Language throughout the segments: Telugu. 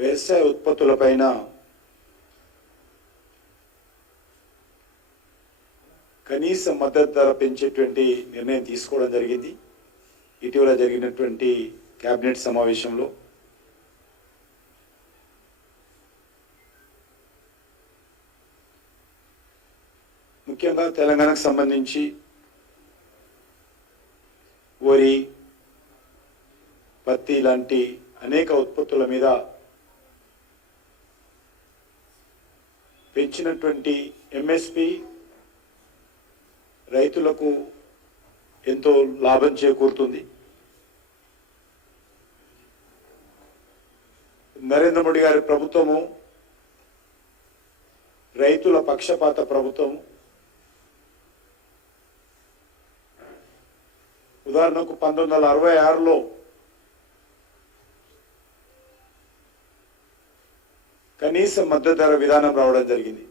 వ్యవసాయ ఉత్పత్తులపైన కనీస మద్దతు ధర పెంచేటువంటి నిర్ణయం తీసుకోవడం జరిగింది. ఇటీవల జరిగినటువంటి కేబినెట్ సమావేశంలో ముఖ్యంగా తెలంగాణకు సంబంధించి వరి, పత్తి లాంటి అనేక ఉత్పత్తుల మీద పెంచినటువంటి ఎంఎస్పి రైతులకు ఎంతో లాభం చేకూరుతుంది. నరేంద్ర మోడీ గారి ప్రభుత్వము రైతుల పక్షపాత ప్రభుత్వం. ఉదాహరణకు 1966లో కనీస మద్దతు ధర విధానం రావడం జరిగింది.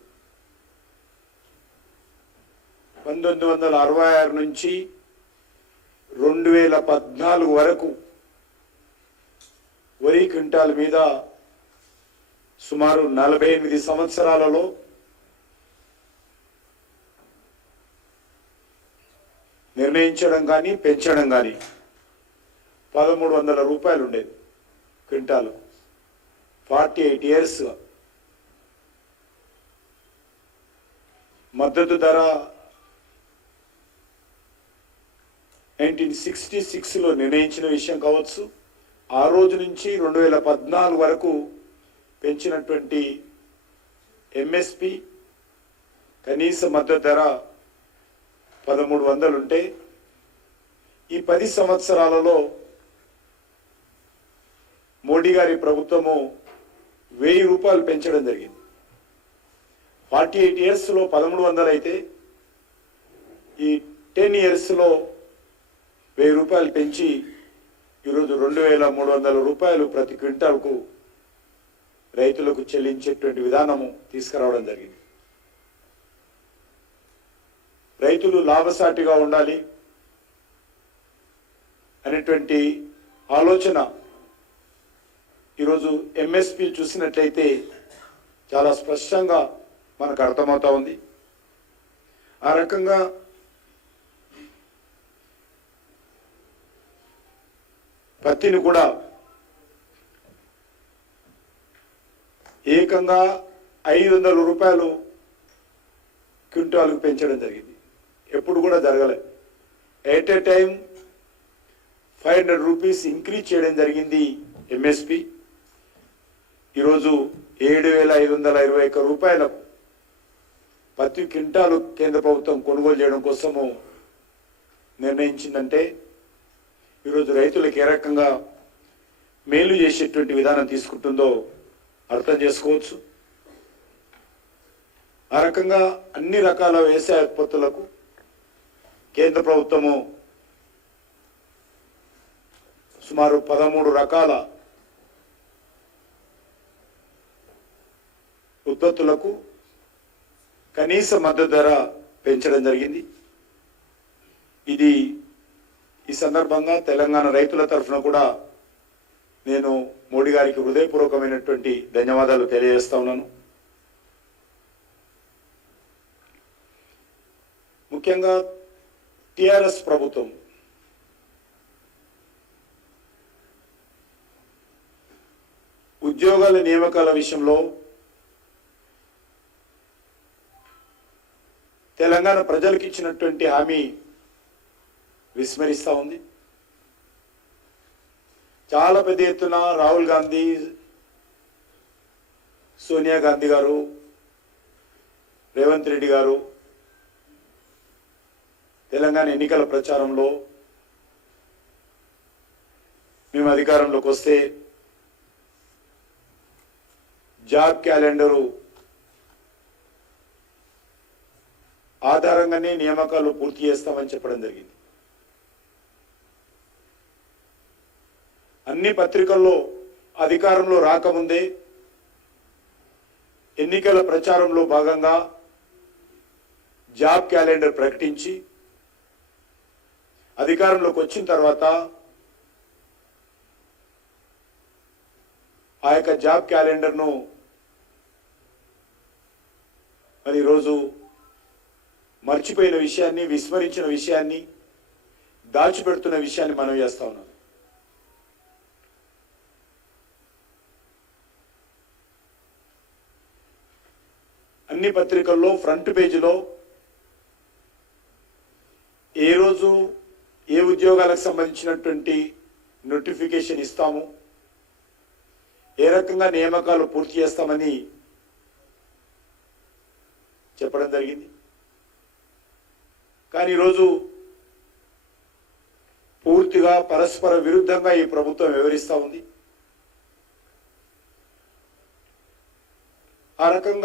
1966 నుంచి 2014 వరకు వరి క్వింటాల్ మీద సుమారు 48 సంవత్సరాలలో నిర్ణయించడం కానీ పెంచడం కానీ 1300 రూపాయలు ఉండేది క్వింటాలు. 48 ఇయర్స్ మద్దతు ధర 1966లో నిర్ణయించిన విషయం కావచ్చు. ఆ రోజు నుంచి 2014 వరకు పెంచినటువంటి ఎంఎస్పి కనీస మద్దతు ధర 1300 ఉంటే ఈ 10 సంవత్సరాలలో మోడీ గారి ప్రభుత్వము 1000 రూపాయలు పెంచడం జరిగింది. 48 ఇయర్స్లో 1300 అయితే ఈ 10 ఇయర్స్లో 1000 రూపాయలు పెంచి ఈరోజు 2300 రూపాయలు ప్రతి క్వింటాల్కు రైతులకు చెల్లించేటువంటి విధానము తీసుకురావడం జరిగింది. రైతులు లాభసాటిగా ఉండాలి అనేటువంటి ఆలోచన ఈరోజు ఎంఎస్పి చూసినట్లయితే చాలా స్పష్టంగా మనకు అర్థమవుతా ఉంది. ఆ రకంగా పత్తిని కూడా ఏకంగా 500 రూపాయలు క్వింటాల్కు పెంచడం జరిగింది. ఎప్పుడు కూడా జరగలేదు. At a time 500 rupees increase చేయడం జరిగింది ఎంఎస్పి. ఈరోజు 7521 రూపాయలకు పత్తి క్వింటాలు కేంద్ర ప్రభుత్వం కొనుగోలు చేయడం కోసము నిర్ణయించిందంటే ఈరోజు రైతులకు ఏ రకంగా మేలు చేసేటువంటి విధానం తీసుకుంటుందో అర్థం చేసుకోవచ్చు. ఆ రకంగా అన్ని రకాల వ్యవసాయ ఉత్పత్తులకు కేంద్ర ప్రభుత్వము సుమారు 13 రకాల ఉత్పత్తులకు కనీస మద్దతు ధర పెంచడం జరిగింది. ఇది ఈ సందర్భంగా తెలంగాణ రైతుల తరఫున కూడా నేను మోడీ గారికి హృదయపూర్వకమైనటువంటి ధన్యవాదాలు తెలియజేస్తా ఉన్నాను. ముఖ్యంగా టిఆర్ఎస్ ప్రభుత్వం ఉద్యోగాల నియామకాల విషయంలో తెలంగాణ ప్రజలకు ఇచ్చినటువంటి హామీ విస్మరిస్తూ ఉంది. చాలా పెద్ద ఎత్తున రాహుల్ గాంధీ, సోనియా గాంధీ గారు, రేవంత్ రెడ్డి గారు తెలంగాణ ఎన్నికల ప్రచారంలో మేము అధికారంలోకి వస్తే జాబ్ క్యాలెండరు ఆధారంగానే నియామకాలు పూర్తి చేస్తామని చెప్పడం జరిగింది. అన్ని పత్రికల్లో అధికారంలో రాకముందే ఎన్నికల ప్రచారంలో భాగంగా జాబ్ క్యాలెండర్ ప్రకటించి అధికారంలోకి వచ్చిన తర్వాత ఆ యొక్క జాబ్ క్యాలెండర్ను మరి ఈరోజు మర్చిపోయిన విషయాన్ని, విస్మరించిన విషయాన్ని, దాచిపెడుతున్న విషయాన్ని మనం చేస్తా ఉన్నాం. అన్ని పత్రికల్లో ఫ్రంట్ పేజీలో ఏ రోజు ఏ ఉద్యోగాలకు సంబంధించినటువంటి నోటిఫికేషన్ ఇస్తాము, ఏ రకంగా నియామకాలు పూర్తి చేస్తామని చెప్పడం జరిగింది. కానీ ఈరోజు పూర్తిగా పరస్పర విరుద్ధంగా ఈ ప్రభుత్వం వ్యవహరిస్తూ ఉంది. ఆ రకంగా